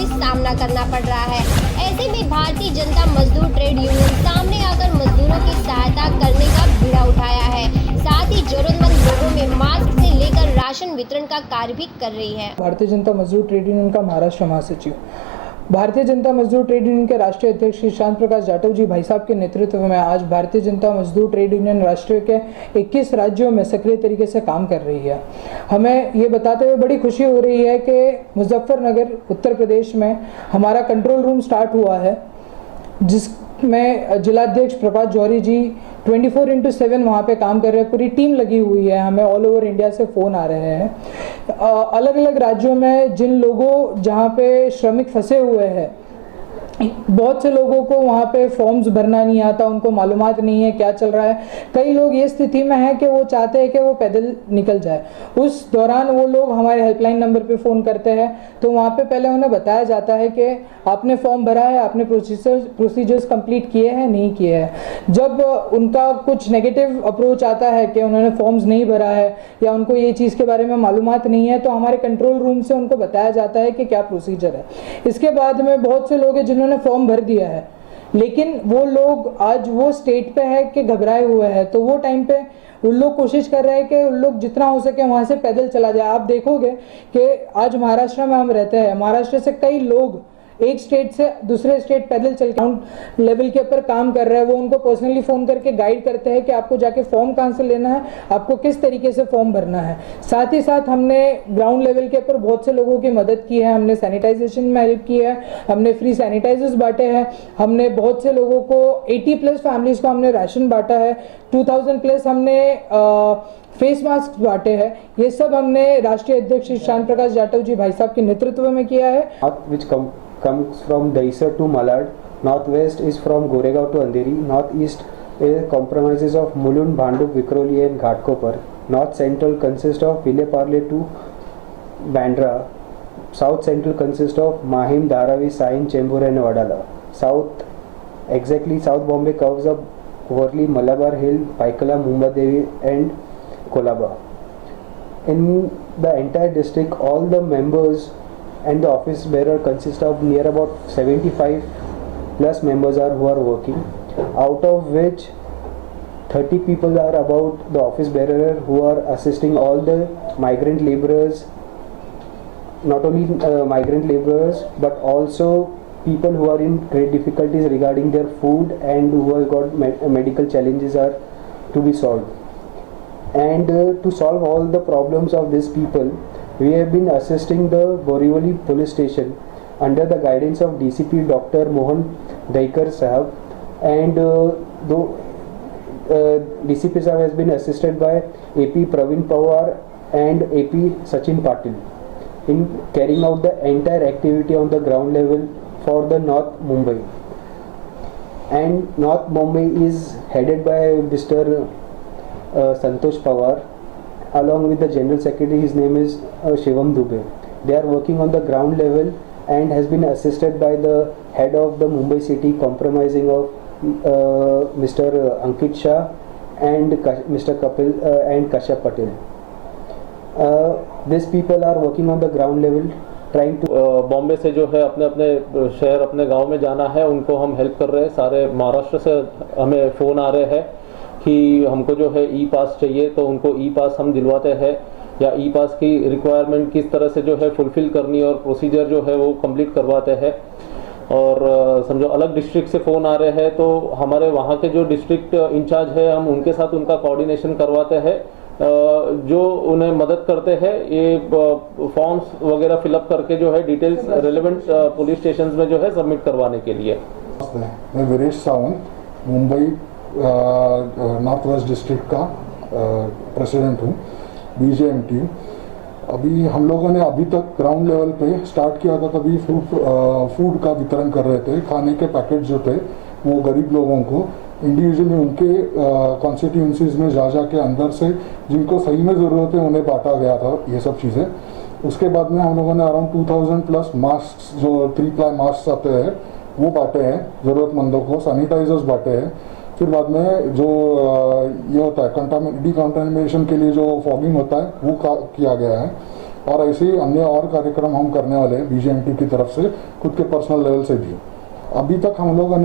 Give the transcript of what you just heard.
भी सामना करना पड़ रहा है। ऐसे में भारतीय जनता मजदूर ट्रेड यूनियन सामने आकर मजदूरों की सहायता करने का बीड़ा उठाया है। साथ ही जरूरतमंद लोगों में मास्क से लेकर राशन वितरण का कार्य भी कर रही है। भारतीय जनता मजदूर ट्रेड यूनियन का महाराष्ट्र महासचिव, भारतीय जनता मजदूर ट्रेड यूनियन के राष्ट्रीय अध्यक्ष श्री शांत प्रकाश जाटव जी भाई साहब के नेतृत्व में आज भारतीय जनता मजदूर ट्रेड यूनियन राष्ट्र के 21 राज्यों में सक्रिय तरीके से काम कर रही है। हमें ये बताते हुए बड़ी खुशी हो रही है कि मुजफ्फरनगर उत्तर प्रदेश में हमारा कंट्रोल रूम स्टार्ट हुआ है, जिसमें जिलाध्यक्ष प्रभात जौहरी जी 24/7 वहाँ पे काम कर रहे हैं। पूरी टीम लगी हुई है। हमें ऑल ओवर इंडिया से फ़ोन आ रहे हैं। अलग अलग राज्यों में जिन लोगों जहाँ पे श्रमिक फंसे हुए हैं, बहुत से लोगों को वहाँ पे फॉर्म्स भरना नहीं आता, उनको मालूमात नहीं है क्या चल रहा है। कई लोग ये स्थिति में हैं कि वो चाहते हैं कि वो पैदल निकल जाए। उस दौरान वो लोग हमारे हेल्पलाइन नंबर पे फ़ोन करते हैं, तो वहाँ पे पहले उन्हें बताया जाता है कि आपने फॉर्म भरा है, आपने प्रोसीजर्स कंप्लीट किए हैं नहीं किए हैं। जब उनका कुछ नेगेटिव अप्रोच आता है कि उन्होंने फॉर्म्स नहीं भरा है या उनको ये चीज़ के बारे में मालूमात नहीं है, तो हमारे कंट्रोल रूम से उनको बताया जाता है कि क्या प्रोसीजर है। इसके बाद में बहुत से लोग हैं जिन्होंने फॉर्म भर दिया है, लेकिन वो लोग आज वो स्टेट पे है कि घबराए हुए हैं, तो वो टाइम पे उन लोग कोशिश कर रहे हैं कि उन लोग जितना हो सके वहाँ से पैदल चला जाए। आप देखोगे कि आज महाराष्ट्र में हम रहते हैं, महाराष्ट्र से कई लोग एक स्टेट से दूसरे स्टेट पैदल चल ग्राउंड लेवल के ऊपर काम कर रहे हैं। वो उनको पर्सनली फ़ोन करके गाइड करते हैं कि आपको जाके फॉर्म कहाँ से लेना है, आपको किस तरीके से फॉर्म भरना है। साथ ही साथ हमने ग्राउंड लेवल के ऊपर बहुत से लोगों की मदद की है। हमने सैनिटाइजेशन में हेल्प की है, हमने फ्री सैनिटाइजर्स बांटे हैं, हमने बहुत से लोगों को 80+ फैमिलीज़ को हमने राशन बांटा है, 2000+ हमने फेस मास्क बांटे हैं। ये सब हमने राष्ट्रीय अध्यक्ष शांत प्रकाश जाटव जी भाई साहब के नेतृत्व में किया है। Comes from Daisar to Malad, northwest is from Goregaon to Andheri, northeast comprises of Mulund, Bhanduk, Vikroli and Ghatkopar, north central consists of Vileparle to Bandra, south central consists of Mahim, Dharavi, Sain, Chembur and Vadala, South Bombay covers up Worli, Malabar Hill, Paikala, Mumbai Devi and Kolaba. In the entire district, all the members and the office bearer consist of near about 75+ members who are working, out of which 30 people are about the office bearer who are assisting all the migrant laborers, not only migrant laborers but also people who are in great difficulties regarding their food and who have got medical challenges are to be solved. And to solve all the problems of these people, we have been assisting the Borivali police station under the guidance of DCP Dr. Mohan Daikar Sahab, and DCP Sahab has been assisted by AP Praveen Pawar and AP Sachin Patil in carrying out the entire activity on the ground level for the North Mumbai. And North Mumbai is headed by Mr. Santosh Pawar, along with the General Secretary. His name is Shivam Dubey. They are working on the ground level and has been assisted by the head of the Mumbai city, comprising of Mr. Ankit Shah and Mr. Kapil and Kashyap Patel. These people are working on the ground level trying to Bombay से जो है अपने अपने शहर अपने गांव में जाना है, उनको हम हेल्प कर रहे हैं। सारे महाराष्ट्र से हमें फ़ोन आ रहे हैं कि हमको जो है ई पास चाहिए, तो उनको ई पास हम दिलवाते हैं, या ई पास की रिक्वायरमेंट किस तरह से जो है फुलफ़िल करनी और प्रोसीजर जो है वो कंप्लीट करवाते हैं। और समझो अलग डिस्ट्रिक्ट से फ़ोन आ रहे हैं, तो हमारे वहाँ के जो डिस्ट्रिक्ट इंचार्ज है, हम उनके साथ उनका कोऑर्डिनेशन करवाते हैं, जो उन्हें मदद करते हैं ये फॉर्म्स वगैरह फिलअप करके जो है डिटेल्स रेलेवेंट पुलिस स्टेशन में जो है सबमिट करवाने के लिए। मैं Viresh Sawant, Mumbai north west district का प्रेसिडेंट हूँ, BJMT। अभी हम लोगों ने अभी तक ग्राउंड लेवल पे स्टार्ट किया था, तभी फूड का वितरण कर रहे थे। खाने के पैकेट जो थे वो गरीब लोगों को इंडिविजुअली उनके कॉन्स्टिट्यूंसीज में जा के अंदर से जिनको सही में ज़रूरत है उन्हें बांटा गया था ये सब चीज़ें। उसके बाद में हम लोगों ने अराउंड 2000+ मास्क, जो 3-ply मास्क आते हैं वो बांटे हैं ज़रूरतमंदों को, सैनिटाइजर्स बांटे हैं। फिर बाद में जो ये होता है डिकॉन्टामिनेशन के लिए जो फॉगिंग होता है वो किया गया है। और ऐसे ही अन्य और कार्यक्रम हम करने वाले हैं बीजेएमटी की तरफ से खुद के पर्सनल लेवल से भी। अभी तक हम लोगों ने